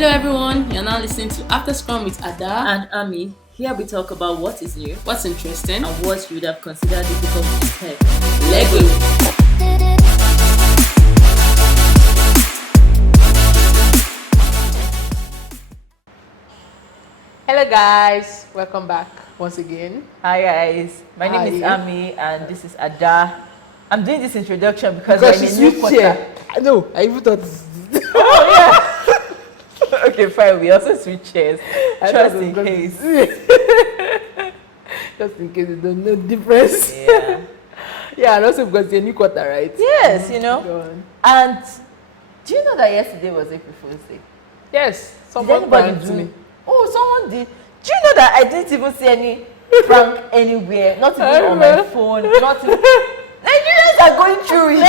Hello everyone, you're now listening to After Scrum with Ada and Ami. Here we talk about what is new What's interesting and what you would have considered difficult to tech. Lego. Hello guys, welcome back once again. Hi guys, my name is Ami and this is Ada. I'm doing this introduction because we're in a new quarter. No, I even thought Oh yeah. Okay, fine. We also switch chairs. Just in case. Just in case you don't know the difference. Yeah. Yeah, and also because it's a new quarter, right? Yes, you know. And do you know that yesterday was April Fool's Day? Yes. Someone pranked me. Oh, someone did. Do you know that I didn't even see any prank anywhere? Not even on my phone. Not even. Nigerians are going through it.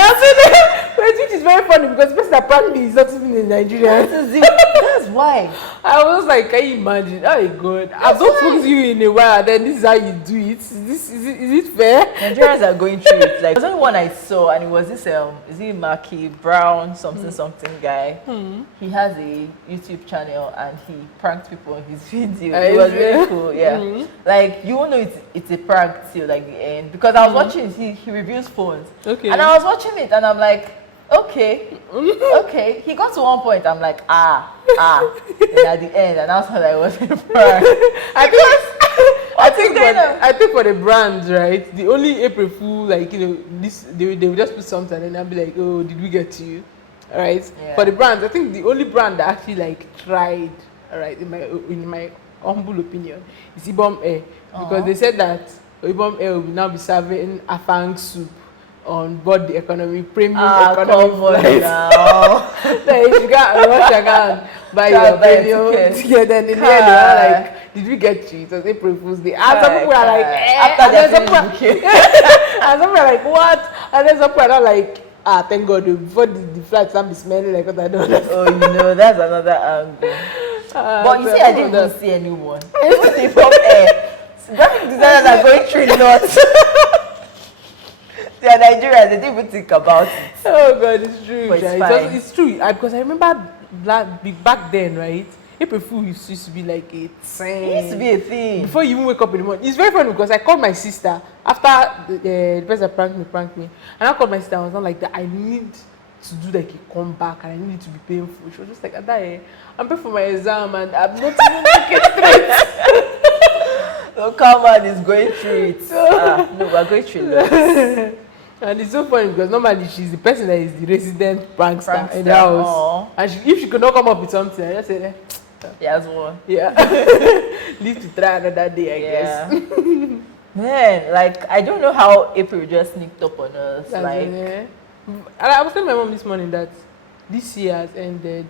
Which is very funny because the person that pranked me is not even in Nigeria. That's why. I was like, can you imagine? Oh my god. I've not spoken to you in a while and then this is how you do it. Is it fair? Nigerians are going through it. Like, there's only one I saw and it was this is he Maki Brown something guy. He has a YouTube channel and he pranked people on his video. It was really cool, yeah. Like you won't know it's a prank till like the end. Because I was watching he reviews phones. Okay. And I was watching it and I'm like, okay. He got to one point, I'm like, and at the end, and that's how I was in prank. I think for the brands, right? The only April Fool, like this, they will just put something and I'll be like, oh, did we get to you? All right. Yeah. For the brands, I think the only brand that actually like tried, all right, in my humble opinion, is Ibom Air because they said that Ibom Air will now be serving afang soup on board the economy premium economy flight. Then you got rush again buy your premium ticket. Then in the end they were like, did we get you? It was April Fool's Day. And some people were like, and some people were like, what? And then some people are like, thank God before the flight can't be smelling like what I don't understand. Oh, that's another angle. But you see, I didn't even see anyone. Even the from air. Graphic designers are going through lots. They are Nigerians, they didn't even think about it. Oh God, it's true. But it's true. Because I remember back then, right? April Fool used to be like a thing. It used to be a thing. Before you even wake up in the morning. It's very funny because I called my sister after the person pranked me. And I called my sister and I was not like that. I need to do like a comeback and I need it to be painful. She was just like, Ada, I'm paying for my exam and I'm not even making it straight. So come on, is going through it. No, we're going through it. And it's so funny because normally she's the person that is the resident prankster in the house. And if she could not come up with something, I just say, as well. Yeah. Live to try another day, I guess. Man, like I don't know how April just sneaked up on us. I was telling my mom this morning that this year has ended.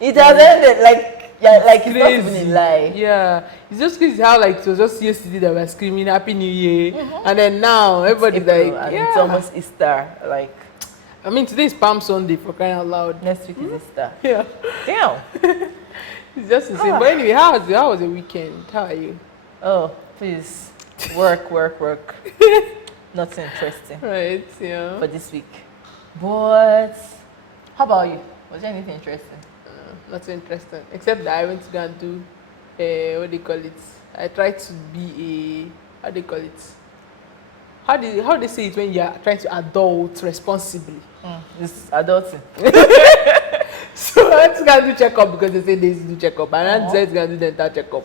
It has ended, like it's not even a lie. Yeah, it's just crazy how like it was just yesterday that we were screaming Happy New Year, and then now everybody's April, like, it's almost Easter. Like, I mean, today is Palm Sunday for crying out loud. Next week is Easter. Yeah. Damn. It's just the same. But anyway, how was the weekend? How are you? Oh, please, work. Nothing interesting. Right. Yeah. For this week. But how about you? Was there anything interesting? Not so interesting, except that I went to go and do what do you call it? I tried to be how do you call it? How they say it when you are trying to adult responsibly? It's adulting. So I went to go and do checkup because they say they do checkup, and I decided to go and do dental checkup.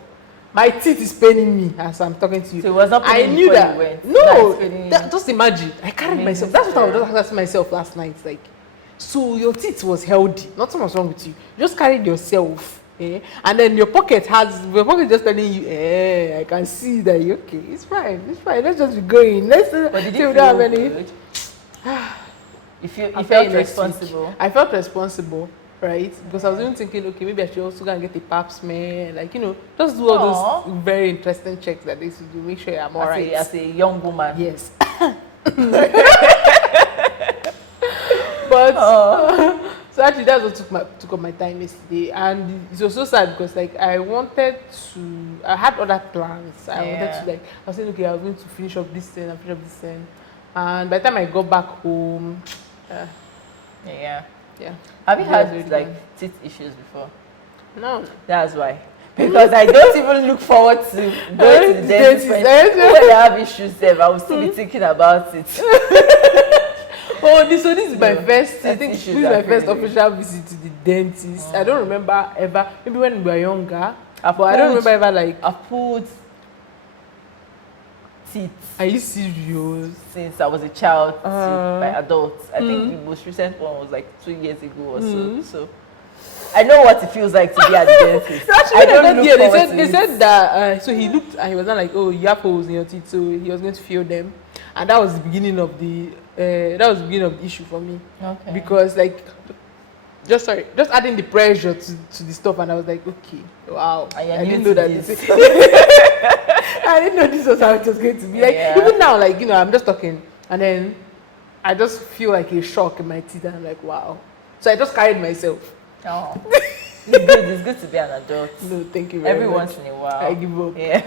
My teeth is paining me as I'm talking to you. So it was not paining I knew that. You went. No, just imagine. I carried myself. That's what I was just asking myself last night. Like, so your teeth was healthy, nothing was wrong with you. You just carried yourself, and then your pocket just telling you, I can see that you're okay. It's fine. Let's just be going. But did you feel good? You felt responsible. I felt responsible, right? Because I was even thinking, okay, maybe I should also go and get a pap smear, like just do all those very interesting checks that they should do. Make sure I'm alright. As a young woman. Yes. But so actually that's what took up my time yesterday, and it was so sad because like I had other plans. I was saying, okay, I was going to finish up this thing and by the time I got back home, yeah. Yeah. Have you had like teeth issues before? No. That's why. Because I don't even look forward to going to the dentist. When I have issues there, I will still be thinking about it. Oh, this is my first. I these think this issues is are my first crazy. official visit to the dentist. I don't remember ever. Maybe when we were younger, I've but I don't pulled- remember ever like. I've pulled teeth Are you serious? since I was a child by adults. I think the most recent one was like 2 years ago or so. So I know what it feels like to be at the dentist. Actually, I don't look forward to they it. said that. So he looked and he was not like, oh, you have holes in your teeth, so he was going to fill them, and that was the beginning of the issue for me. Okay. Because like, just adding the pressure to the stuff, and I was like, okay, wow, I didn't know that this. I didn't know this was how it was going to be. Like even now, like I'm just talking, and then I just feel like a shock in my teeth, and I'm like, wow. So I just carried myself. Oh, it's good. It's good to be an adult. No, thank you very Every much. once in a while. I give up. Yeah.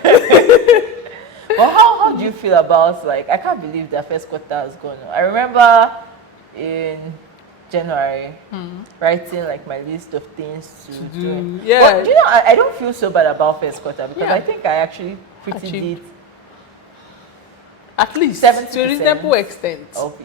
Well, how do you feel about, like, I can't believe the first quarter has gone. I remember in January writing like my list of things to do. Yeah. But I don't feel so bad about first quarter because I think I actually pretty did at least 70% to a reasonable extent. of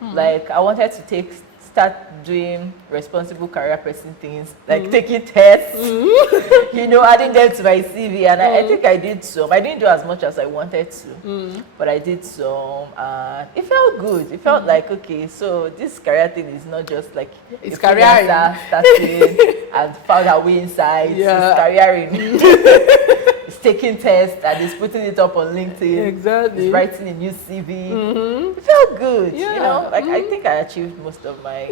like I wanted to start doing responsible career person things, like taking tests, adding them to my CV, and I think I did some. I didn't do as much as I wanted to, but I did some, and it felt good. It felt like, okay, so this career thing is not just like it's a career starting and found our way inside. Yeah. It's careering. It's taking tests and it's putting it up on LinkedIn. Exactly. It's writing a new CV. It felt good. Yeah. Like I think I achieved most of my.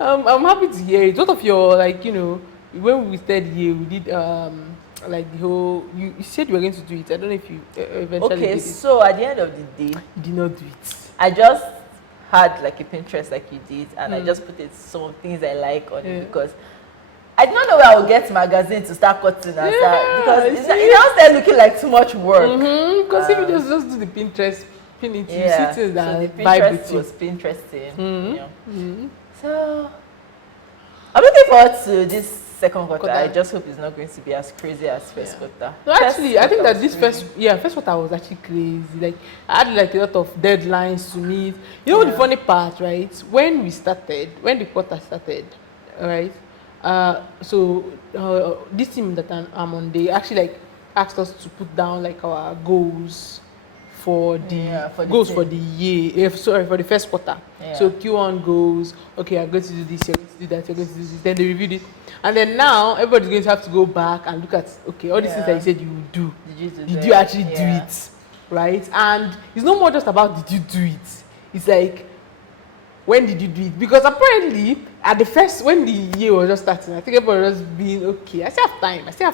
I'm happy to hear it. What of your, like, when we started here, we did like the whole. You said you were going to do it. I don't know if you eventually did it. So at the end of the day, You did not do it. I just had like a Pinterest like you did, and I just put some things I like on it because I did not know where I would get magazine to start cutting and start, because it now started looking like too much work. Because if you just do the Pinterest, pin it, you see things that so the vibe with Pinterest you. was Pinteresting. So I'm looking forward to this second quarter. I just hope it's not going to be as crazy as first quarter. No, actually, I think that this crazy. first quarter was actually crazy. Like, I had like a lot of deadlines to meet. You know the funny part, right? When the quarter started, right? This team that I'm on, they actually like asked us to put down like our goals for the for the year. For the first quarter. Yeah. So Q1 goals. Okay, I'm going to do this. You're going to do that. You're going to do this. Then they reviewed it, and then now everybody's going to have to go back and look at all these things that you said you would do. Did you actually do it? Right? And it's no more just about did you do it. It's like, when did you do it? Because apparently, when the year was just starting, I think everybody was being okay. I still have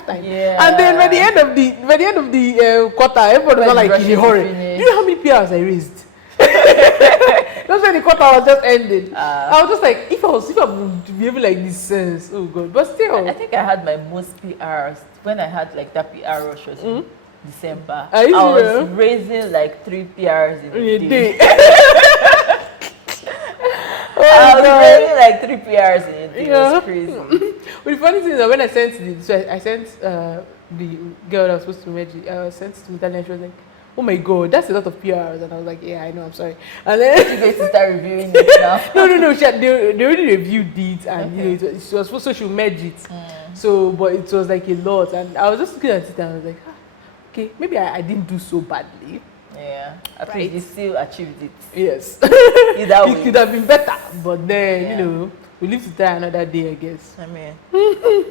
time. Yeah. And then by the end of the quarter, everybody was like in a hurry. Do you know how many PRs I raised? That's when the quarter was just ended. I was just like, if I would be able like this sense, oh god. But still, I think I had my most PRs when I had like that PR rush was in December. Are you I was serious? raising like 3 PRs in a day. I was raising like 3 PRs in a day. It was crazy. But the funny thing is that when I sent the girl that was supposed to merge it, I sent it to Italy, and she was like, oh my god, that's a lot of PRs. And I was like, yeah, I know, I'm sorry. And then you going to start reviewing it now? No. They already reviewed it, and it was supposed to she'll merge it. So, but it was like a lot, and I was just looking at it and I was like, okay, maybe I didn't do so badly. Yeah, at least you still achieved it. Yes. It could have been better, but then we live to die another day, I guess. I mean,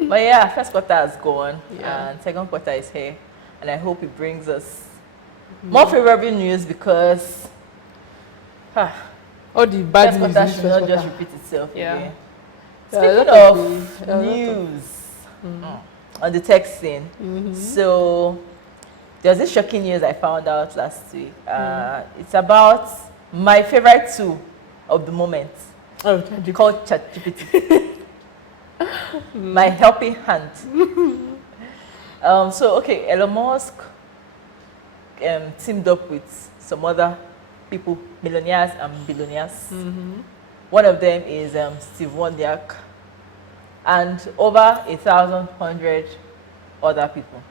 but yeah, first quarter has gone, and second quarter is here, and I hope it brings us more favorable news because all the bad first news quarter in should first not just quarter. repeat itself Yeah. again. Speaking of news on the tech scene, so there's this shocking news I found out last week. It's about my favorite tool of the moment. Oh, called ChatGPT. My helping hand. Elon Musk teamed up with some other people, millionaires and billionaires. One of them is Steve Wozniak, and over 1,100 other people.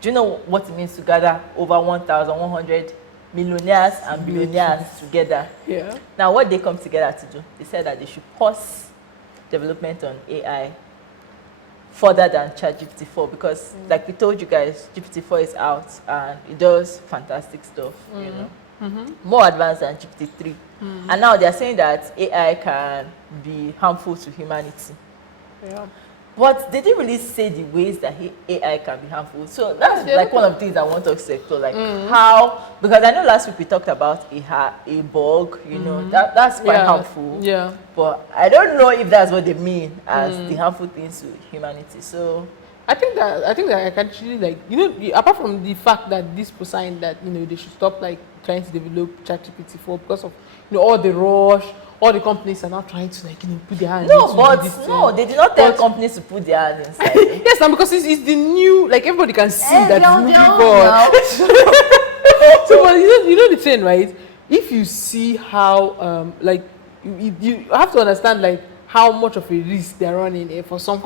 Do you know what it means to gather over 1,100 millionaires and billionaires together? Yeah. Now, what they come together to do, they said that they should pause development on AI further than ChatGPT 4 because, like we told you guys, GPT 4 is out and it does fantastic stuff, you know, more advanced than GPT 3. And now they're saying that AI can be harmful to humanity. Yeah. But they didn't really say the ways that AI can be harmful. So that's like one of the things I want us to explore, like how, because I know last week we talked about a bug, you know, that's quite harmful. Yeah. But I don't know if that's what they mean as the harmful things to humanity. So I think that I can actually, like, you know, apart from the fact that this people signed that, you know, they should stop like trying to develop ChatGPT 4 because of, you know, all the rush, all the companies are now trying to, like, you know, put their hands into this. No, they did not tell companies to put their hands inside. Yes, now because it's the new, like, everybody can see that it's moving no, forward. So, but you know the thing, right? If you see how, like, you have to understand, like, how much of a risk they're running for some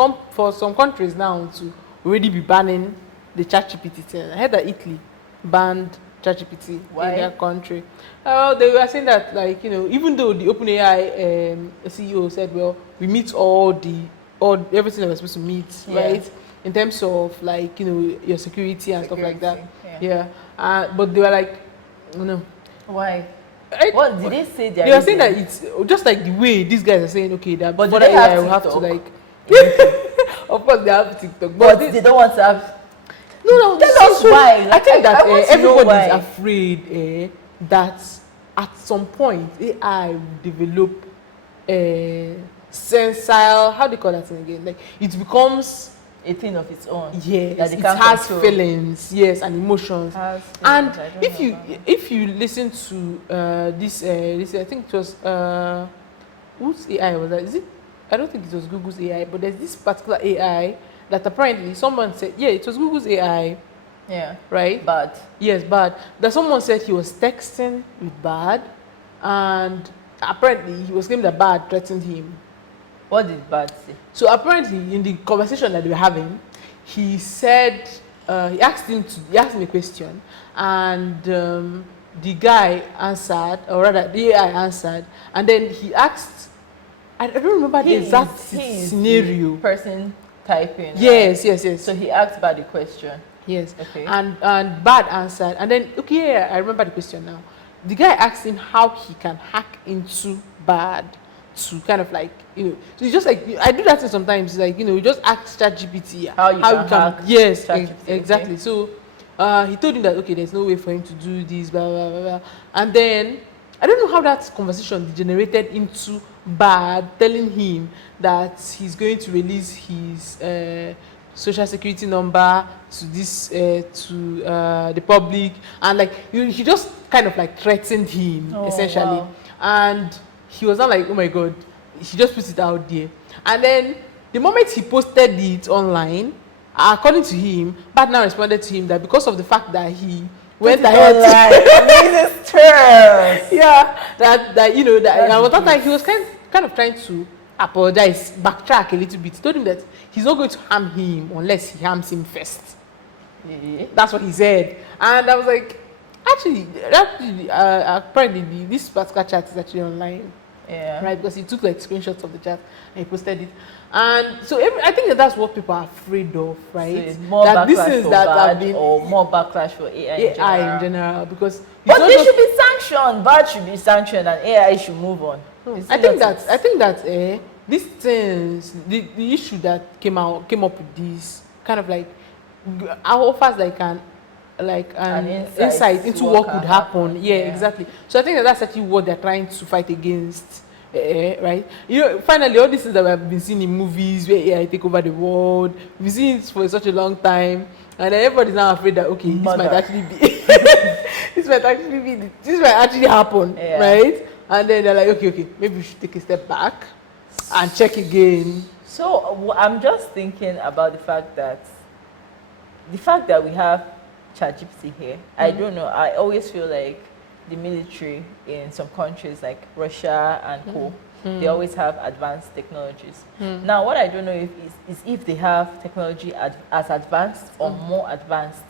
countries now to already be banning the ChatGPT thing. I heard that Italy banned ChatGPT in their country. They were saying that, like, you know, even though the OpenAI CEO said, well, we meet all everything that we're supposed to meet, right? In terms of, like, you know, your security and stuff like that. Yeah. But they were like, no. Why? Right? What did they say? They were saying that it's just like the way these guys are saying, okay, that but before they AI will have to, like, of course they have TikTok, but they don't want to have. No, tell us why. I think that everybody is afraid that at some point AI will develop sensile, how do you call that thing again? Like, it becomes a thing of its own. Yes, it has feelings, yes, and emotions. And if you listen to this I think it was whose AI was that? Is it? I don't think it was Google's AI, but there's this particular AI that apparently someone said, yeah, it was Google's AI. Yeah. Right? Bad. Yes, bad. That someone said he was texting with Bad, and apparently he was claiming that Bad threatened him. What did Bad say? So apparently, in the conversation that they were having, he said he asked him a question, and the guy answered, or rather, the AI answered, and then he asked. I don't remember the exact scenario. The person typing. Yes. So he asked Bad the question. Yes. Okay. And Bad answered, and then I remember the question now. The guy asked him how he can hack into Bad to kind of, like, you know, so it's just like, I do that thing sometimes, like, you know, you just ask ChatGPT how you can hack. Yes, ChatGPT, exactly. Okay. So he told him that, okay, there's no way for him to do this, blah blah blah blah, and then I don't know how that conversation degenerated into Bad telling him that he's going to release his social security number to this to the public, and like he just kind of like threatened him essentially. Wow. And he was not like, oh my god, he just put it out there. And then the moment he posted it online, according to him, Bad now responded to him that because of the fact that he went ahead that you know that at that time he was kind of trying to apologize, backtrack a little bit. He told him that he's not going to harm him unless he harms him first. That's what he said. And I was like, actually apparently this particular chat is actually online. Yeah. Right, because he took like screenshots of the chat and he posted it. And so I think that's what people are afraid of, right? So more that backlash for Bad or more backlash for AI in general, because but they should be sanctioned. Bad should be sanctioned and AI should move on. I think that these things, the issue that came up with this kind of like offers like an insight into what could happen. Yeah, exactly. So I think that's actually what they're trying to fight against. Right? You know, finally, all these things that we have been seeing in movies where AI take over the world, we've seen it for such a long time, and everybody's now afraid that this might actually be, this might actually happen, right? And then they're like, okay, maybe we should take a step back and check again. So I'm just thinking about the fact that we have ChatGPT here. I don't know. I always feel like the military in some countries like Russia and co, they always have advanced technologies. Now, what I don't know is if they have technology as advanced or more advanced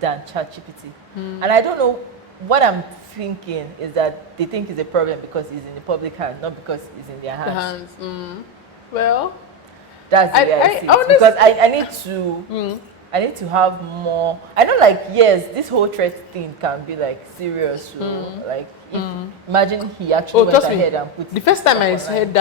than ChatGPT. And I don't know, what I'm thinking is that they think it's a problem because it's in the public hand, not because it's in their hands. Well, that's the way I see it. Because I need to have more. I know, like, yes, this whole threat thing can be like serious. So, like, imagine he actually went ahead and put. The first time I heard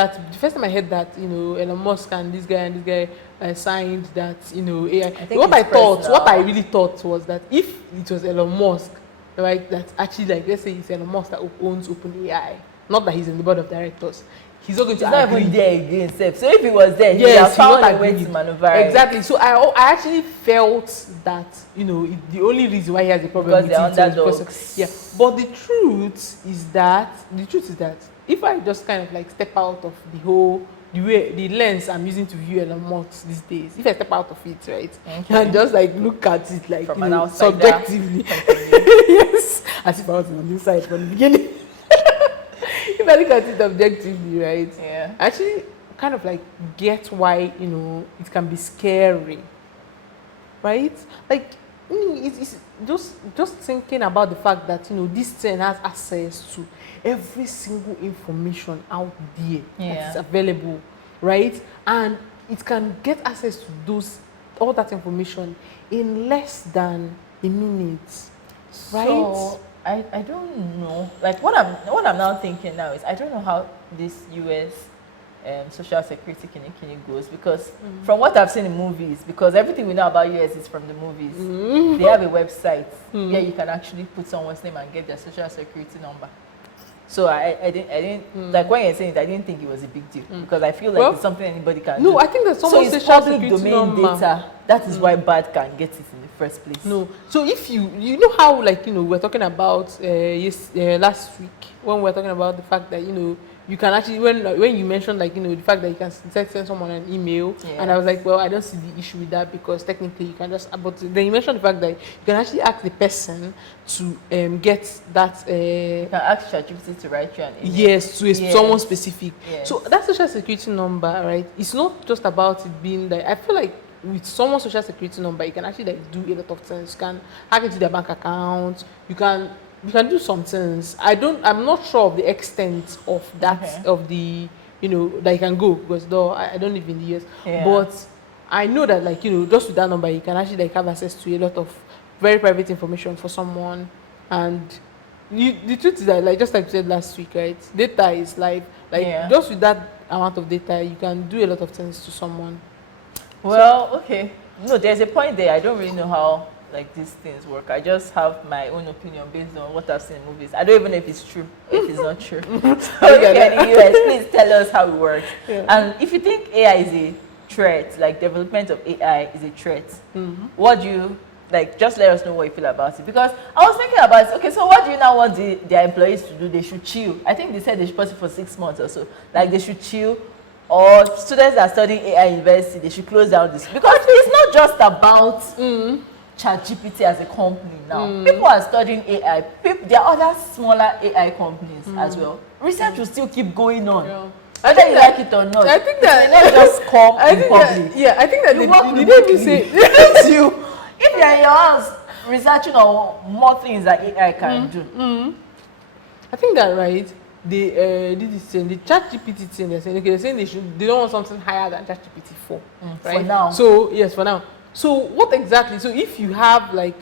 that, you know, Elon Musk and this guy signed that, you know, AI. What I really thought was that if it was Elon Musk, right, that actually, like, let's say it's Elon Musk that owns OpenAI, not that he's in the board of directors. He's not going to agree. He's not even there again, so if he was there, he would have found a way to maneuver. Exactly. So I actually felt that, you know, the only reason why he has a problem with it is because But the truth is that if I just kind of like step out of the lens I'm using to view Elon Musk these days, if I step out of it, right, and just like look at it like from you an know, outsider subjectively, yes, as if I was on the inside from the beginning. If I look at it objectively, right? Yeah. I actually kind of like get why, you know, it can be scary, right? Like, it's just thinking about the fact that, you know, this thing has access to every single information out there that is available, right? And it can get access to all that information in less than a minute, right? So, I don't know. Like, what I'm now thinking now is I don't know how this US social security kini goes, because from what I've seen in movies, because everything we know about US is from the movies. They have a website where you can actually put someone's name and get their social security number. So I didn't like when you're saying it, I didn't think it was a big deal, because I feel like it's something anybody can do. No, I think that someone's so it's social public security domain number. data. That is why bad can get it in the first place. No, so if you know how, like, you know, we're talking about last week when we're talking about the fact that, you know, you can actually, when you mentioned, like, you know, the fact that you can send someone an email, and I was like, well, I don't see the issue with that, because technically you can just, but then you mentioned the fact that you can actually ask the person to get that. You can ask ChatGPT to write you an email. Yes, to someone specific. Yes. So that social security number, right, it's not just about it being like, I feel like with someone's social security number, you can actually like do a lot of things. You can hack into their bank account. You can do some things. I'm not sure of the extent of that, of the, you know, that you can go, because though I don't live in the US, but I know that, like, you know, just with that number, you can actually like have access to a lot of very private information for someone. And the truth is that, like, just like you said last week, right, data is life. Like, just with that amount of data, you can do a lot of things to someone. Well, okay. No, there's a point there. I don't really know how, like, these things work. I just have my own opinion based on what I've seen in movies. I don't even know if it's true, if it's not true. So if you're in the US, please tell us how it works. And if you think AI is a threat, like development of AI is a threat, what do you, like, just let us know what you feel about it. Because I was thinking about it, okay, so what do you now want their employees to do? They should chill. I think they said they should put it for 6 months or so. Like, they should chill. Or students that are studying AI university, they should close down this. Because it's not just about ChatGPT as a company now. People are studying AI. There are other smaller AI companies as well. Research will still keep going on. Whether you like it or not. I think that, it may not just come in public. I think that they don't even say if you're in your house researching on more things that AI can do. I think that, right, they did this thing, the ChatGPT thing, they're saying they don't want something higher than ChatGPT 4, right? For now. So yes, for now. So what exactly? So if you have like,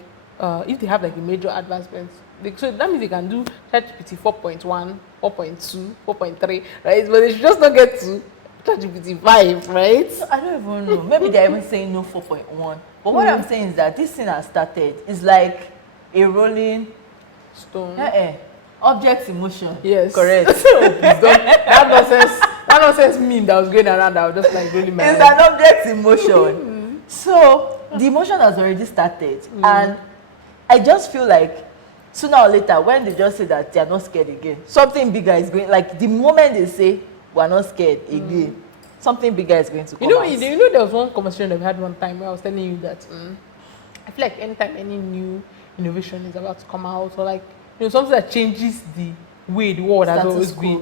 if they have like a major advancement, so that means they can do ChatGPT 4.1, 4.2, 4.3, right? But they should just not get to ChatGPT 5, right? So I don't even know. Maybe they're even saying no 4.1. But what I'm saying is that this thing has started. It's like a rolling stone. Objects in motion. Yes. Correct. that nonsense meme that was going around, I was just like rolling my head. It's an object in motion. So the motion has already started. And I just feel like sooner or later, when they just say that they are not scared again, something bigger is going, like the moment they say we're not scared again, something bigger is going to come out. You know there was one conversation that we had one time where I was telling you that I feel like anytime any new innovation is about to come out, or like, you know, something that changes the way the world has always been.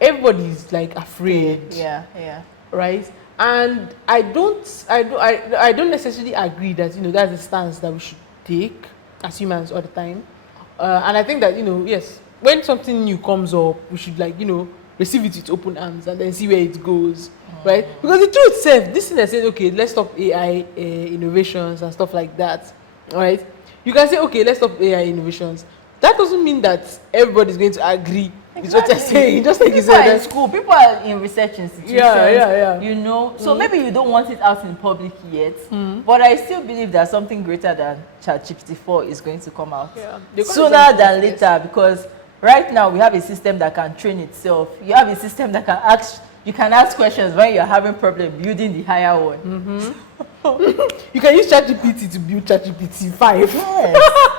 everybody's like afraid. Yeah. Right? And I don't necessarily agree that that's the stance that we should take as humans all the time. And I think that yes, when something new comes up, we should receive it with open arms and then see where it goes, right? Because the truth itself, this thing that says okay, let's stop AI innovations and stuff like that, right? You can say okay, let's stop AI innovations. That doesn't mean that everybody's going to agree. It's what you're saying. Just like you People are in said. school, people are in research institutions. Yeah. So maybe you don't want it out in public yet, but I still believe that something greater than ChatGPT 4 is going to come out sooner than later. Because right now we have a system that can train itself. You have a system that can ask. You can ask questions when you're having problem building the higher one. You can use ChatGPT to build ChatGPT 5. Yes.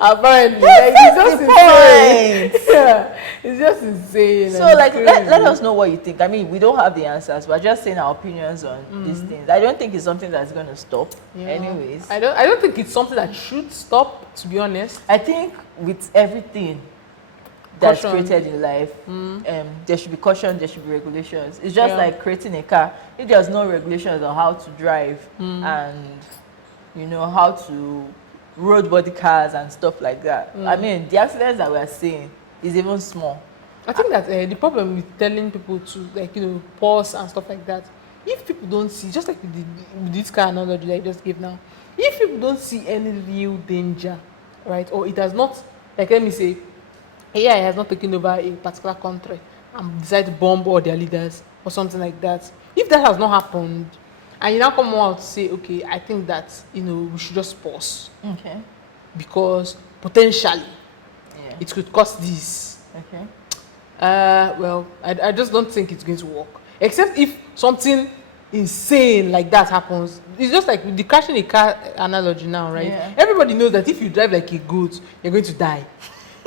Apparently, Yes, it's just that's the insane. point. Yeah, it's just insane. So let us know what you think. I mean, we don't have the answers. We're just saying our opinions on these things. I don't think it's something that's going to stop. Anyways, I don't think it's something that should stop, to be honest. I think with everything that's Caution. created in life, there should be caution, there should be regulations. It's just like creating a car. If there's no regulations on how to drive and how to road body cars and stuff like that, I mean, the accidents that we're seeing is even small. I think that the problem with telling people to pause and stuff like that, if people don't see, just like with this car analogy that I just gave now, if people don't see any real danger, right, or it has not, like let me say, AI has not taken over a particular country and decided to bomb all their leaders or something like that. If that has not happened, and you now come out to say, okay, I think that we should just pause. Okay. Because potentially it could cause this. Okay. Well, I just don't think it's going to work. Except if something insane like that happens. It's just like with the crashing a car analogy now, right? Yeah. Everybody knows that if you drive like a goat, you're going to die.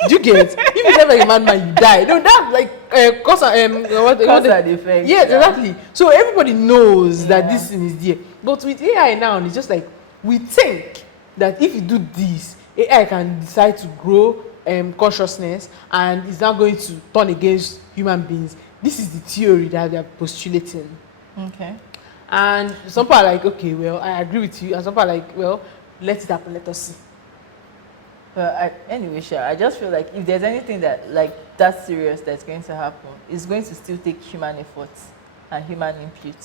Do you get? If you drive like a madman, you die. No, that's like cause and effect. Yes, exactly. So everybody knows that this thing is there. But with AI now, it's just like we think that if you do this, AI can decide to grow consciousness and is now going to turn against human beings. This is the theory that they are postulating. Okay. And some people are like, okay, well, I agree with you. And some people are like, well, let it happen, let us see. Anyway, Sha, I just feel like if there's anything that serious that's going to happen, it's going to still take human efforts and human input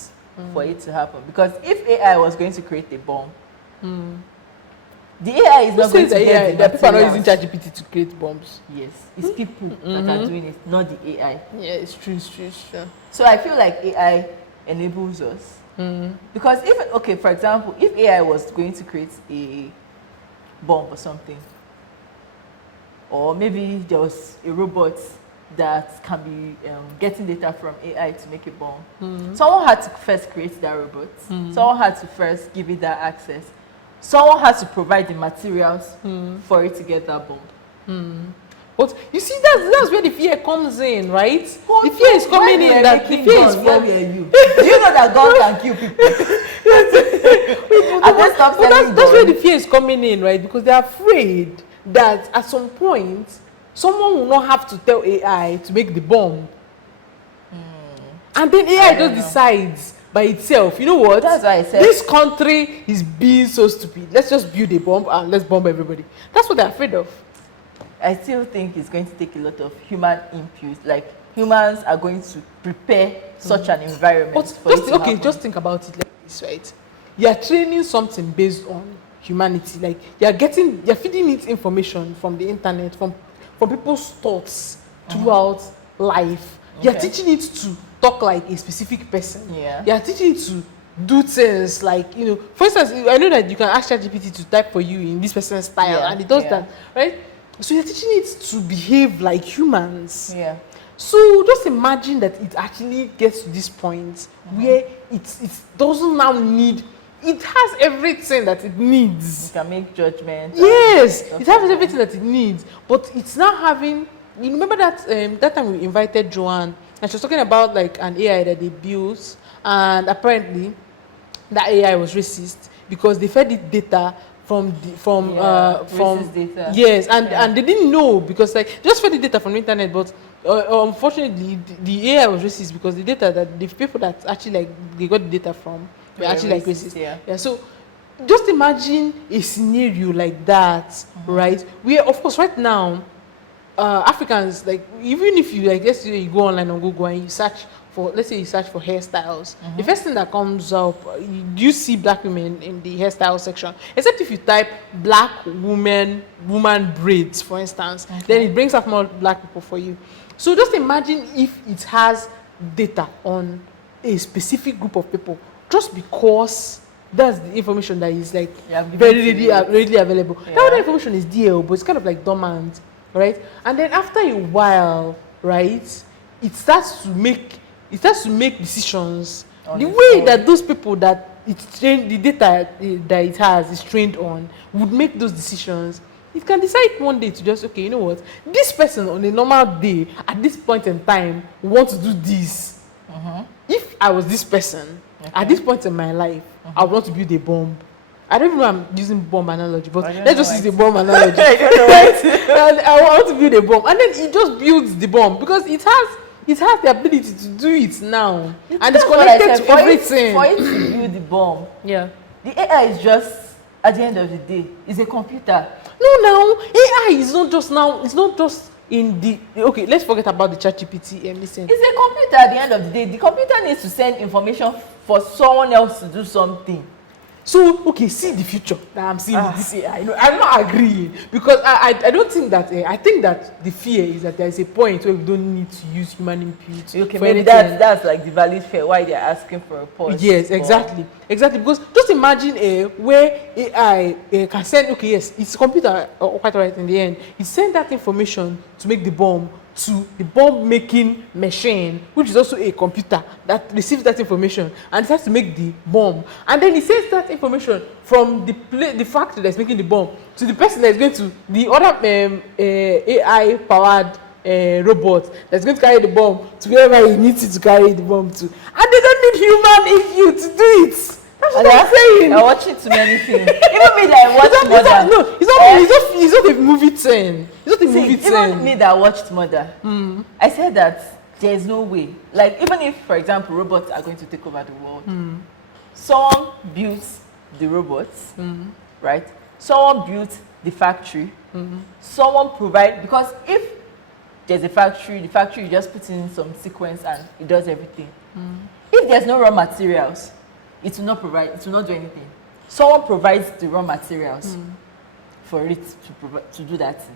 for it to happen. Because if AI was going to create a bomb, the AI is not going to get the people are not using materials. ChatGPT to create bombs. Yes, it's people that are doing it, not the AI. Yeah, it's true. So I feel like AI enables us. Because if, for example, if AI was going to create a bomb or something, or maybe there was a robot that can be getting data from AI to make a bomb. Someone had to first create that robot. Someone had to first give it that access. Someone has to provide the materials for it to get that bomb. But you see, that's where the fear comes in, right? The fear is coming in that the fear is where were you? Do you know that God can kill people? And then stop selling that's where the fear is coming in, right? Because they're afraid that at some point someone will not have to tell AI to make the bomb. And then AI just decides by itself, you know what? That's why I said this country is being so stupid. Let's just build a bomb and let's bomb everybody. That's what they're afraid of. I still think it's going to take a lot of human input. Like humans are going to prepare such an environment But for it to happen. just think about it like this, right? You're training something based on humanity. Like you're feeding it information from the internet, from people's thoughts throughout life. You're teaching it to talk like a specific person. Yeah. You're teaching it to do things like, for instance, I know that you can ask ChatGPT to type for you in this person's style, and it does that, right? So you're teaching it to behave like humans. Yeah. So just imagine that it actually gets to this point where it doesn't now need. It has everything that it needs. You can make judgments. Yes, it has everything that it needs, but it's now having. You remember that that time we invited Joanne, and she was talking about like an AI that they built, and apparently that AI was racist because they fed it data from racist data. yes, and they didn't know because like just fed the data from the internet, but unfortunately the AI was racist because the data that the people that actually like they got the data from were actually like racist. Yeah. So just imagine a scenario like that, right? Where of course right now Africans, like even if you like let's say you go online on Google and you search for, let's say you search for hairstyles, the first thing that comes up, you see black women in the hairstyle section, except if you type black woman braids, for instance, then it brings up more black people for you. So just imagine if it has data on a specific group of people, just because that's the information that is like very readily available. That other information is there, but it's kind of like dormant, right? And then after a while, right, it starts to make decisions the way that those people that it's trained, the data that it has is trained on, would make those decisions. It can decide one day to just, okay, you know what, this person on a normal day at this point in time wants to do this. If I was this person at this point in my life, I would want to build a bomb. I don't even know I'm using bomb analogy, but let's just use the bomb analogy. And I want to build a bomb, and then it just builds the bomb because it has the ability to do it now, and it's connected to everything. For it to build the bomb, the AI is just, at the end of the day, is a computer. No, AI is not just now. It's not just in the okay. Let's forget about the ChatGPT and listen. It's a computer. At the end of the day, the computer needs to send information for someone else to do something. So okay, see the future that I'm seeing with this AI. No, I'm not agreeing because I don't think that I think that the fear is that there is a point where we don't need to use human input. Okay, maybe that's like the valid fear why they're asking for a pause. Yes, exactly. Because just imagine where AI can send. Okay, yes, it's a computer quite right in the end. It sends that information to make the bomb to the bomb making machine, which is also a computer that receives that information and starts to make the bomb, and then it sends that information from the factory that's making the bomb to the person that's going to the other AI powered robot that's going to carry the bomb to wherever he needs it to carry the bomb to, and they don't need human to do it. That's what I'm saying. I watch it too many things. Even me that watched Mother. No, it's not a movie thing. It's not a movie thing. Even me that watched Mother, I said that there is no way. Like, even if, for example, robots are going to take over the world, someone built the robots, right? Someone built the factory. Someone provide, because if there's a factory, the factory just puts in some sequence and it does everything. If there's no raw materials, it will not provide, it will not do anything. Someone provides the raw materials for it to do that thing.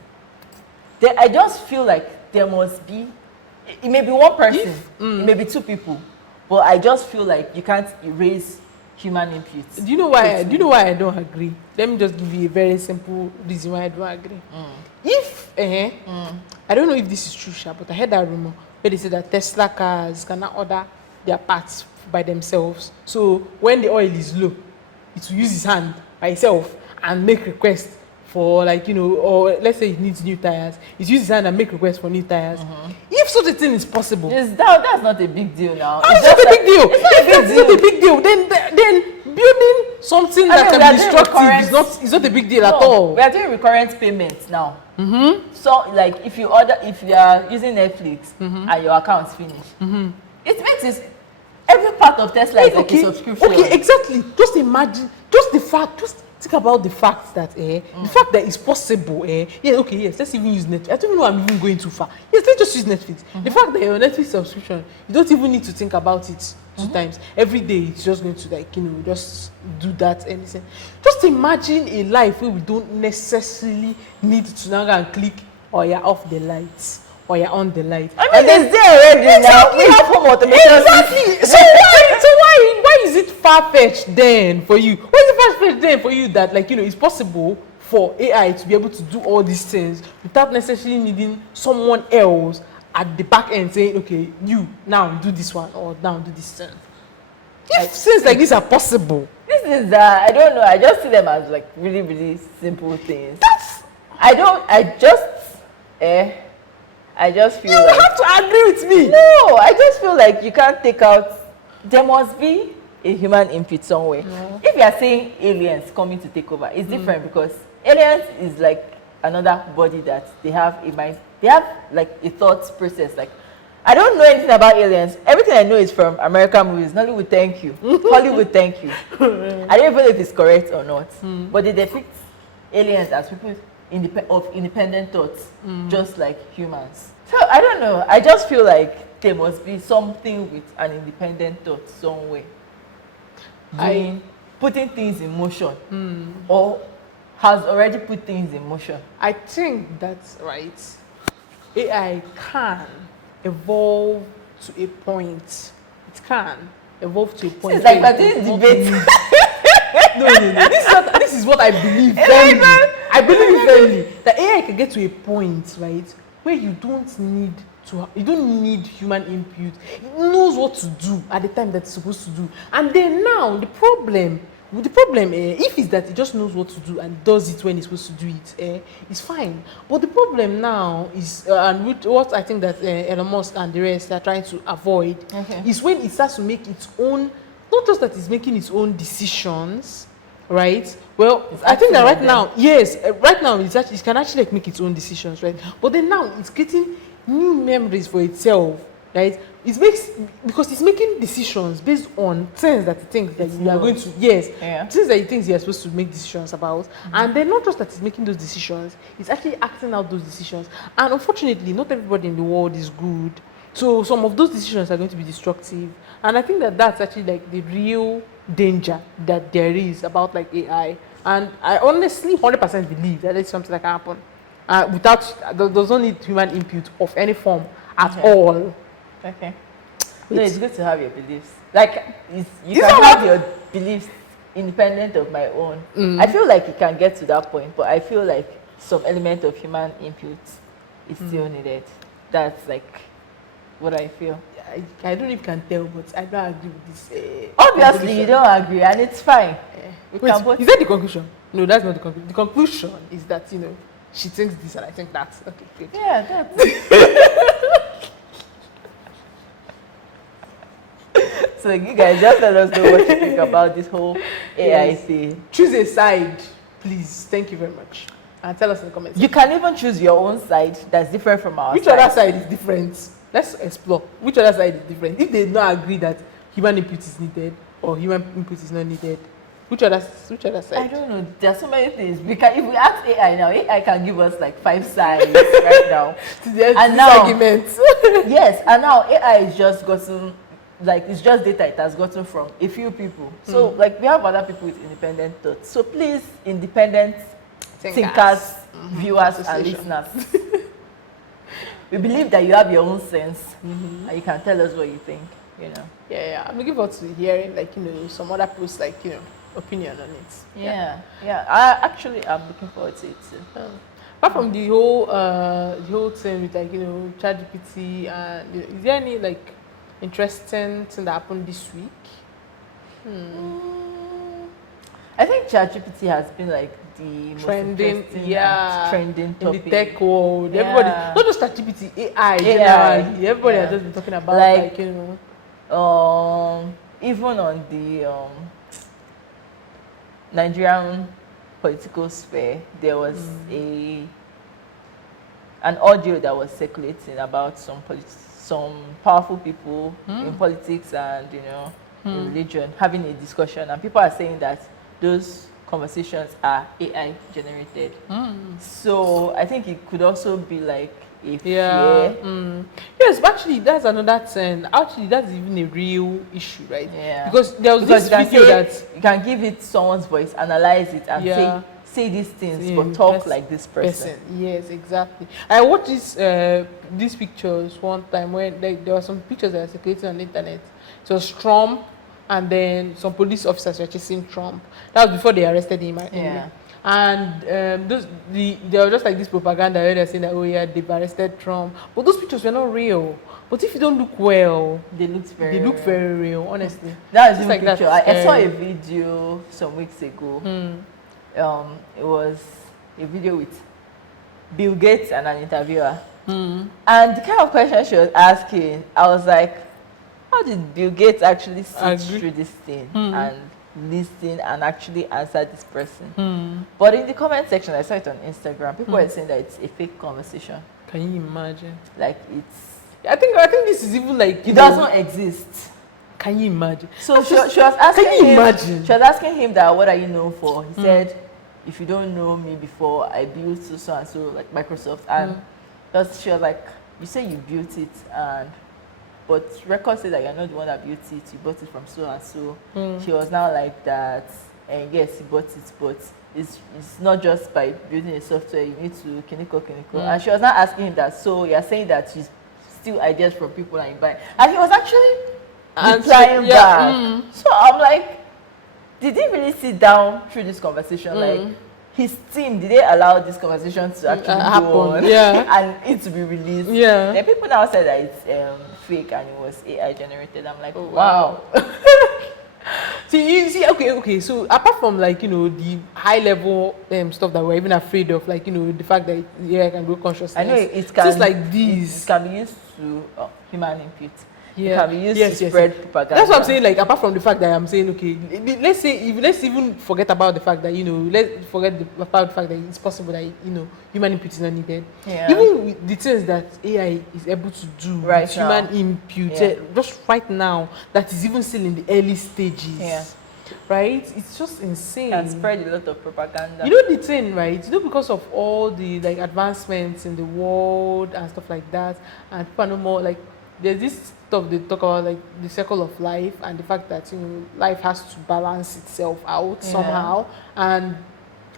Then I just feel like there must be, it may be one person, it may be two people, but I just feel like you can't erase human input. Do you know why I don't agree? Let me just give you a very simple reason why I don't agree. If I don't know if this is true, but I heard that rumor where they say that Tesla cars cannot order their parts by themselves. So when the oil is low, it will use his hand by itself and make requests for, like, you know, or let's say it needs new tires. It uses his hand and make requests for new tires. If such a thing is possible, that's not a big deal now. It's not a big deal. If that's not a big deal, then building something that can be destructive is not a big deal at all. We are doing recurrent payments now. So like if you are using Netflix and your account's finished, it makes it. Every part of Tesla is like a subscription. Okay, exactly. Just imagine, just think about the fact that the fact that it's possible. Yes, let's even use Netflix. I don't even know I'm even going too far. Yes, let's just use Netflix. The fact that your Netflix subscription, you don't even need to think about it two times. Every day it's just going to, like, you know, just do that and listen. Just imagine a life where we don't necessarily need to now go and click or you're off the lights. Or you're on the light. I mean, it's there already now. We have home automation. Exactly. So why is it far-fetched then for you? Why is it far-fetched then for you that, like, you know, it's possible for AI to be able to do all these things without necessarily needing someone else at the back end saying, okay, you now do this one or now do this thing. If things like this are possible. This is I don't know. I just see them as like really, really simple things. I just feel like... You have to agree with me. No, I just feel like you can't take out... There must be a human input somewhere. No. If you are saying aliens coming to take over, it's different because aliens is like another body that they have a mind. They have like a thought process. Like, I don't know anything about aliens. Everything I know is from American movies. Nollywood, thank you. Hollywood, thank you. I don't even know if it's correct or not. But they depict aliens as people of independent thoughts, just like humans. So I don't know. I just feel like there must be something with an independent thought somewhere. Putting things in motion, or has already put things in motion. I think that's right. AI can evolve to a point. It can evolve to a point. It's like we're doing debate. No. This is what I believe firmly. I believe firmly that AI can get to a point, right, where you don't need human input. It knows what to do at the time that it's supposed to do. And then now the problem if it's that it just knows what to do and does it when it's supposed to do it, it's fine. But the problem now is, and with what I think that Elon Musk and the rest are trying to avoid, is when it starts to make its own, not just that it's making its own decisions, right? Well, I think that right now, it can actually like make its own decisions, right? But then now it's getting new memories for itself, right? Because it's making decisions based on things that it thinks that you are going to, things that it thinks you are supposed to make decisions about. And then not just that it's making those decisions, it's actually acting out those decisions. And unfortunately, not everybody in the world is good. So some of those decisions are going to be destructive. And I think that that's actually like the real danger that there is about like AI. And I honestly 100% believe that it's something that can happen does not need human input of any form at all. Okay. No, it's good to have your beliefs. Like, you can have your beliefs independent of my own. I feel like it can get to that point, but I feel like some element of human input is still needed. That's like what I feel. I don't know if you can tell, but I don't agree with this. Obviously, you don't agree, and it's fine. Is that the conclusion? No, that's not the conclusion. The conclusion is that, she thinks this and I think that. Okay, good. Yeah, that's So you guys just let us know what you think about this whole AI thing. Choose a side, please. Thank you very much. And tell us in the comments. You can even choose your own side that's different from ours. Which other side is different? Let's explore. Which other side is different? If they don't agree that human input is needed or human input is not needed, which other side? I don't know. There are so many things. If we ask AI now, AI can give us like 5 sides right now. And now arguments. Yes, and now AI is just gotten, like, it's just data it has gotten from a few people. So like we have other people with independent thoughts. So please, independent thinkers, viewers and listeners. We believe that you have your own sense and you can tell us what you think, Yeah. I'm looking forward to hearing some other posts opinion on it. Yeah. I'm looking forward to it too. Apart from the whole thing with ChatGPT, is there any interesting thing that happened this week? I think ChatGPT has been the most trending topic in the tech world. Everybody, not just ChatGPT, AI generally. Everybody has just been talking about even on the Nigerian political sphere, there was an audio that was circulating about some powerful people in politics and in religion having a discussion, and people are saying that those conversations are AI generated. So I think it could also be like a fear. Yes, but actually that's another thing. Actually, that's even a real issue, right? Yeah. Because there was this video that you can give it someone's voice, analyze it, and say these things, but talk like this person. Yes, exactly. I watched these pictures one time when there were some pictures that were circulating on the internet. It was Trump, and then some police officers were chasing Trump. That was before they arrested him. And there was just this propaganda where they're saying that, they've arrested Trump. But those pictures were not real. But if you don't look well, they look very real, honestly. That was a picture. I saw a video some weeks ago. It was a video with Bill Gates and an interviewer. And the kind of question she was asking, I was like, how did Bill Gates actually sit Agree. through this thing and listen and actually answer this person? But in the comment section, I saw it on Instagram. People were saying that it's a fake conversation. Can you imagine? Like it's I think this is even like it does not exist. Can you imagine? So she was asking can you him. imagine? She was asking him that what are you known for? He said, if you don't know me before, I built so and so like Microsoft, and she was like, you say you built it, but records say that you're not the one that built it. You bought it from so and so. She was now like that, and yes, you bought it, but it's not just by building a software. You need to clinical, and she was not asking him that. So you're saying that you steal ideas from people and you buy, and he was actually replying back. So I'm like, did he really sit down through this conversation? Like his team, did they allow this conversation to actually go on and it to be released? Then people now said that it's fake and it was AI generated. I'm like, wow. See, okay. So apart from like the high level stuff that we're even afraid of, like the fact that AI can grow consciousness. I know it can. Just like these, it can be used to human input. It Yeah. can be used to spread propaganda. That's what I'm saying. Like apart from the fact that I'm saying, okay, let's even forget about the fact that let's forget about the fact that it's possible that human input is not needed. Yeah. Even with the things that AI is able to do Right with now. human input, just right now, that is even still in the early stages. Yeah. Right? It's just insane. Can spread a lot of propaganda. You know the thing, right? Because of all the like advancements in the world and stuff like that, and people are no more like there's this stuff they talk about like the circle of life and the fact that life has to balance itself out somehow. And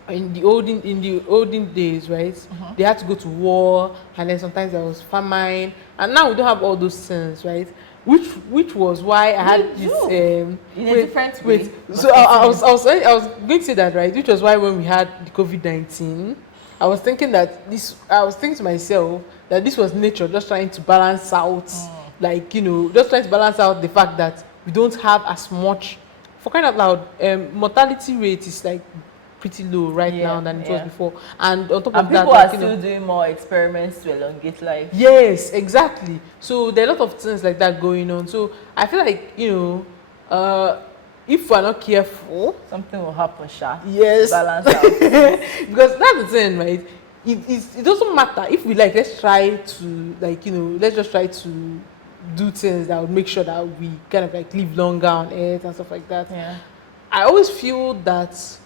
in the olden days, right, they had to go to war, and then sometimes there was famine, and now we don't have all those things, right? Which was why I had this in a different way. So I was going to say that, right? Which was why when we had the COVID-19, I was thinking to myself that this was nature just trying to balance out, like just trying to balance out the fact that we don't have as much. For crying out loud, mortality rate is like pretty low right now than it was before, and on top of that, people are still doing more experiments to elongate life. Yes, exactly. So there are a lot of things like that going on. So I feel like if we're not careful, something will happen, Sha. Yes, balance out. because that's the thing, right? It doesn't matter if we let's try to let's just try to do things that would make sure that we kind of like live longer on earth and stuff like that. Yeah. I always feel that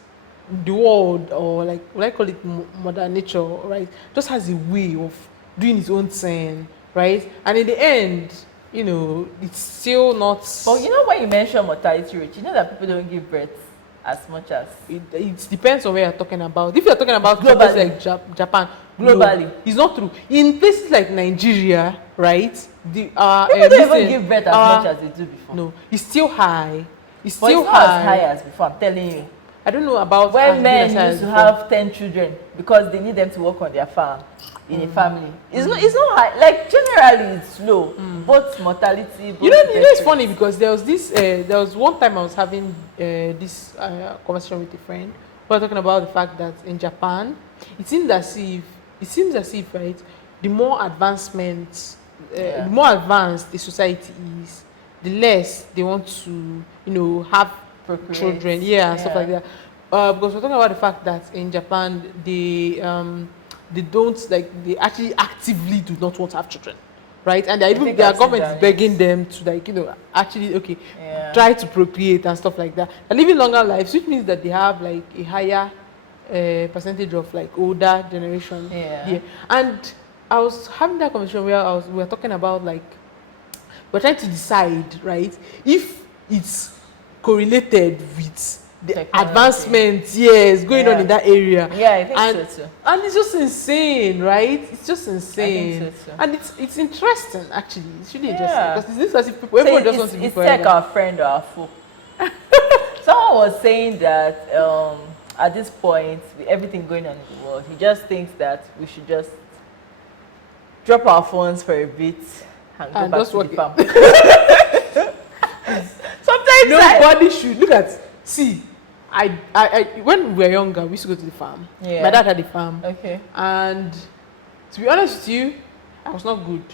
the world, or like what I call it, mother nature, right, just has a way of doing its own thing, right? And in the end, it's still not. But when you mention mortality rate, you know that people don't give birth as much as it depends on where you're talking about. If you're talking about globally, places like Japan, globally, no, it's not true. In places like Nigeria, right, people don't even give birth as much as they do before. No, it's still high. It's but still it's not as high as before. I'm telling you. I don't know about when men used to have 10 children because they need them to work on their farm in a family. It's not high. Like generally it's low. Both mortality. Both it's funny because there was one time I was having this conversation with a friend. We were talking about the fact that in Japan, it seems as if right, the more advanced the society is, the less they want to have procreate. Children, and stuff like that. Because we're talking about the fact that in Japan they actually actively do not want to have children, right? And their government is begging them to actually try to procreate and stuff like that. They're living longer lives, which means that they have like a higher percentage of like older generation here. And I was having that conversation where we were talking about like we're trying to decide, right, if it's correlated with the advancements going on in that area. I think so too. And it's just insane, right? It's just insane. I think so too. And it's interesting actually. It's really interesting because it's as if everyone just wants to be it's forever. like our friend or our foe. Someone was saying that at this point, with everything going on in the world, he just thinks that we should just drop our phones for a bit and go back to the farm. Sometimes nobody should look at. See, I when we were younger, we used to go to the farm. My dad had a farm. Okay. And to be honest with you, I was not good.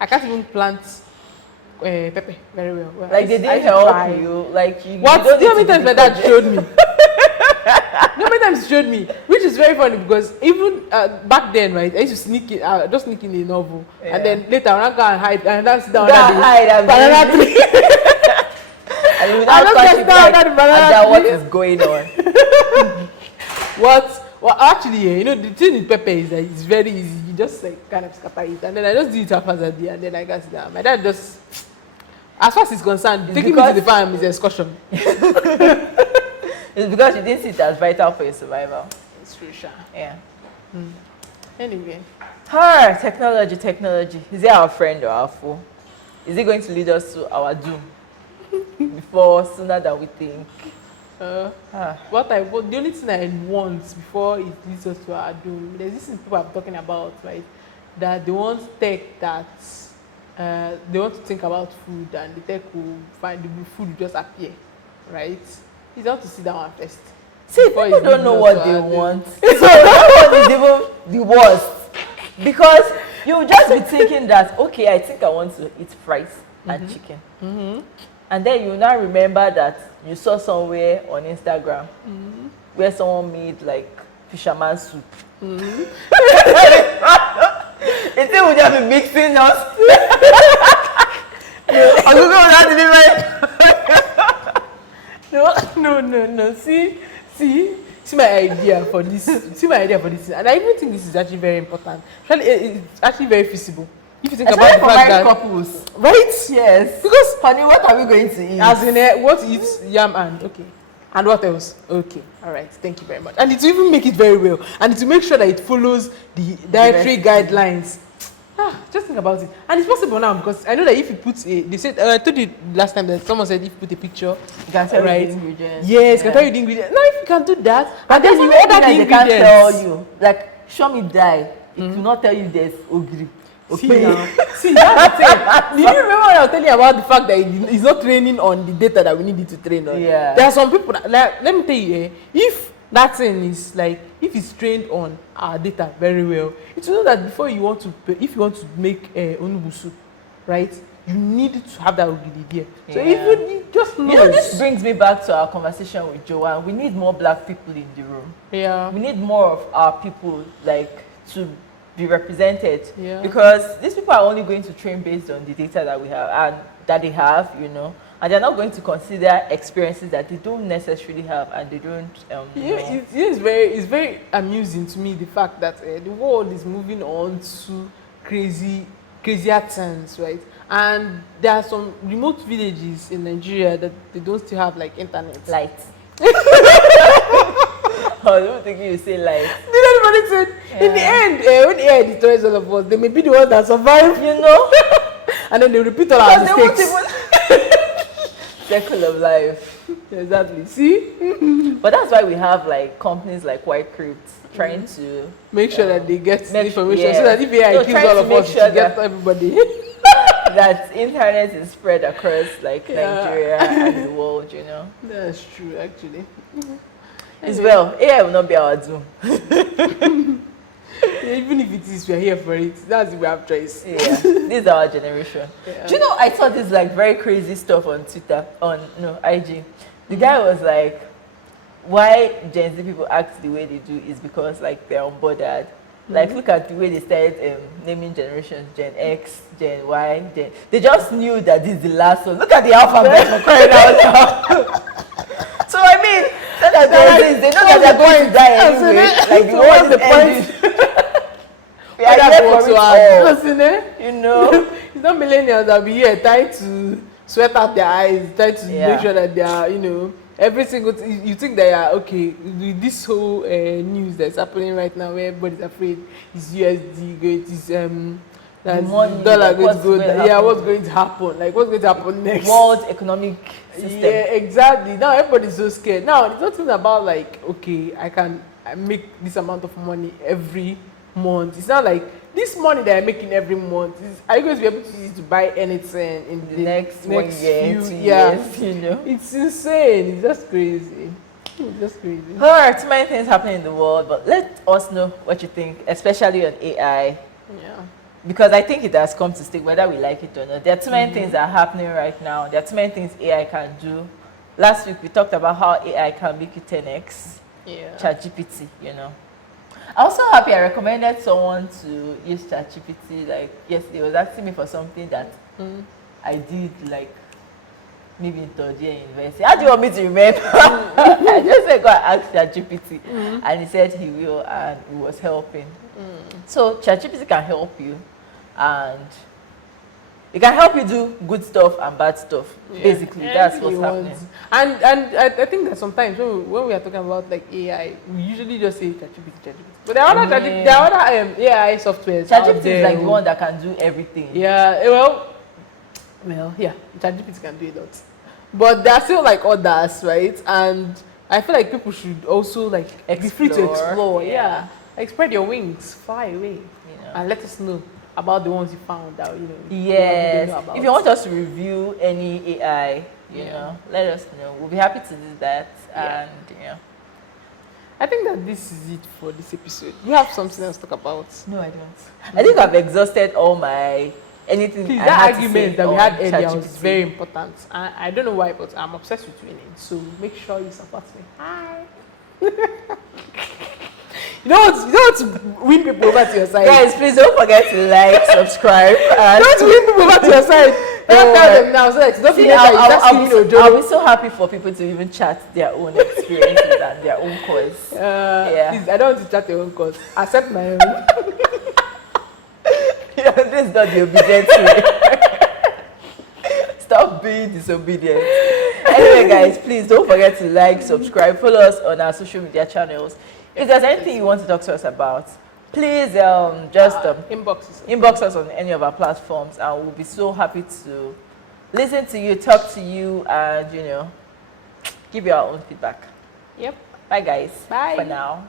I can't even plant pepper very well. Like they didn't help you. Like you. What? You don't Do you know how need many to times my be dad showed me? You know how many times he showed me? Which is very funny because even back then, right, I used to sneak in, just sneak in a novel, and then later I go and hide, and then sit down banana tree. And you now catch it like, and what is going on? What? Well, actually, you know, the thing with pepper is that it's very easy. You just like kind of scatter it, and then I just do it half as a day, and then I got sit down. My dad just, as far as he's concerned, taking me to the farm is an excursion. It's because you didn't see it as vital for your survival. It's true, sure. Yeah. Anyway. Technology. Is it our friend or our foe? Is it going to lead us to our doom? Sooner than we think. The only thing I want before it leads us to our doom, there's this thing people are talking about, right? That they want tech that they want to think about food, and the tech will find the food will just appear, right? You have to sit down first. See, people don't know what they want. So that one is even the worst. Because you'll just be thinking that, okay, I think I want to eat fries and chicken. And then you now remember that you saw somewhere on Instagram where someone made like fisherman soup. It will just be mixing us. No. See my idea for this. And I even think this is actually very important. It's actually very feasible. If you think about the fact that couples, right? Yes. Because honey, what are we going to eat? As in what eats yam and okay. And what else? Okay. All right. Thank you very much. And it will even make it very well. And it will make sure that it follows the dietary guidelines. Just think about it. And it's possible now because I know that if you put they said I told you last time that someone said if you put a picture, you can tell you the ingredients. Yes, can tell you the ingredients. Now if you can do that, and then you order the ingredients. They can't tell you. Like show me dye. It will not tell you there's ogiri. See, that's the thing. Do you remember when I was telling you about the fact that it's not training on the data that we need it to train on? Yeah. There are some people that, like, let me tell you, if that thing is like, if it's trained on our data very well, it will know that before you want to, if you want to make onubu soup, right, you need to have that ogidi there. So even you just know. You know, this brings me back to our conversation with Joanne. We need more black people in the room. Yeah. We need more of our people, like, to be represented, because these people are only going to train based on the data that we have and that they have, you know, and they're not going to consider experiences that they don't necessarily have and they don't. It's very amusing to me the fact that the world is moving on to crazier things, right? And there are some remote villages in Nigeria that they don't still have like internet. Light. I don't think you say light. Did anybody say in the end, when AI destroys all of us, they may be the ones that survive, you know, and then they repeat all our mistakes. Circle of life. Exactly. See, but that's why we have like companies like White Crypt trying to make sure that they get the information, so that if AI kills all of us, sure get everybody. That internet is spread across like Nigeria and the world, you know. That's true, actually. As well, AI will not be our doom. Even if it is, we are here for it. That's the way of choice. Yeah, this is our generation. Yeah. Do you know, I saw this like very crazy stuff on Twitter, IG. The guy was like, why Gen Z people act the way they do is because like they're unbothered. Like look at the way they started naming generations, Gen X, Gen Y, Gen. They just knew that this is the last one. Look at the alphabet for crying out loud. So I mean, they know that they're going to die anyway. Like the world is ending. We are here for it all. You know, it's not millennials that will be here trying to sweat out their eyes, trying to make sure that they are, you know, every single you think they are okay with this whole news that's happening right now where everybody's afraid is USD going to dollar going to go what's going to happen, like what's going to happen next, world economic system. Yeah, exactly. Now everybody's so scared. Now it's not even about like, okay, I make this amount of money every month. It's not like this money that I'm making every month are you going to be able to use it to buy anything in the next 1 year, 2 years, you know? It's insane. It's just crazy. All right, many things happening in the world, but let us know what you think, especially on AI. Yeah. because I think it has come to stay, whether we like it or not. There are too many things that are happening right now. There are too many things AI can do. Last week we talked about how AI can make you 10x. Yeah. ChatGPT, you know. I'm also happy I recommended someone to use ChatGPT. Like yesterday, he was asking me for something that I did like maybe in third year in university. How do you want me to remember? I just said go and ask ChatGPT, and he said he will, and he was helping. So ChatGPT can help you, and it can help you do good stuff and bad stuff. Yeah. Basically, that's what's happening. And I think that sometimes when we are talking about like AI, we usually just say ChatGPT. But there are other AI softwares. ChatGPT is like the one that can do everything. Yeah. Well, yeah. ChatGPT can do a lot, but there are still like others, right? And I feel like people should also like be free to explore. Yeah. Like spread your wings, fly away, and let us know about the ones you found out, Yes. If you want us to review any AI, you know, let us know. We'll be happy to do that. And I think that this is it for this episode. You have something else to talk about? No, I don't. I think I've exhausted all my anything. Please, I that had argument to that we had earlier was ChatGPT. very important. I don't know why, but I'm obsessed with winning. So make sure you support me. Hi. You don't want to win people over to your side. Guys, please don't forget to like, subscribe. And Don't win people over to your side. Don't tell them now. So like, don't forget that I'll be so happy for people to even chat their own experiences and their own cause. Please, I don't want to chat your own cause. Accept my own. This is not the obedient way. Stop being disobedient. Anyway, guys, please don't forget to like, subscribe, follow us on our social media channels. If there's anything you want to talk to us about, please inbox us on any of our platforms, and we'll be so happy to listen to you, talk to you, and give you our own feedback. Yep. Bye, guys. Bye. For now.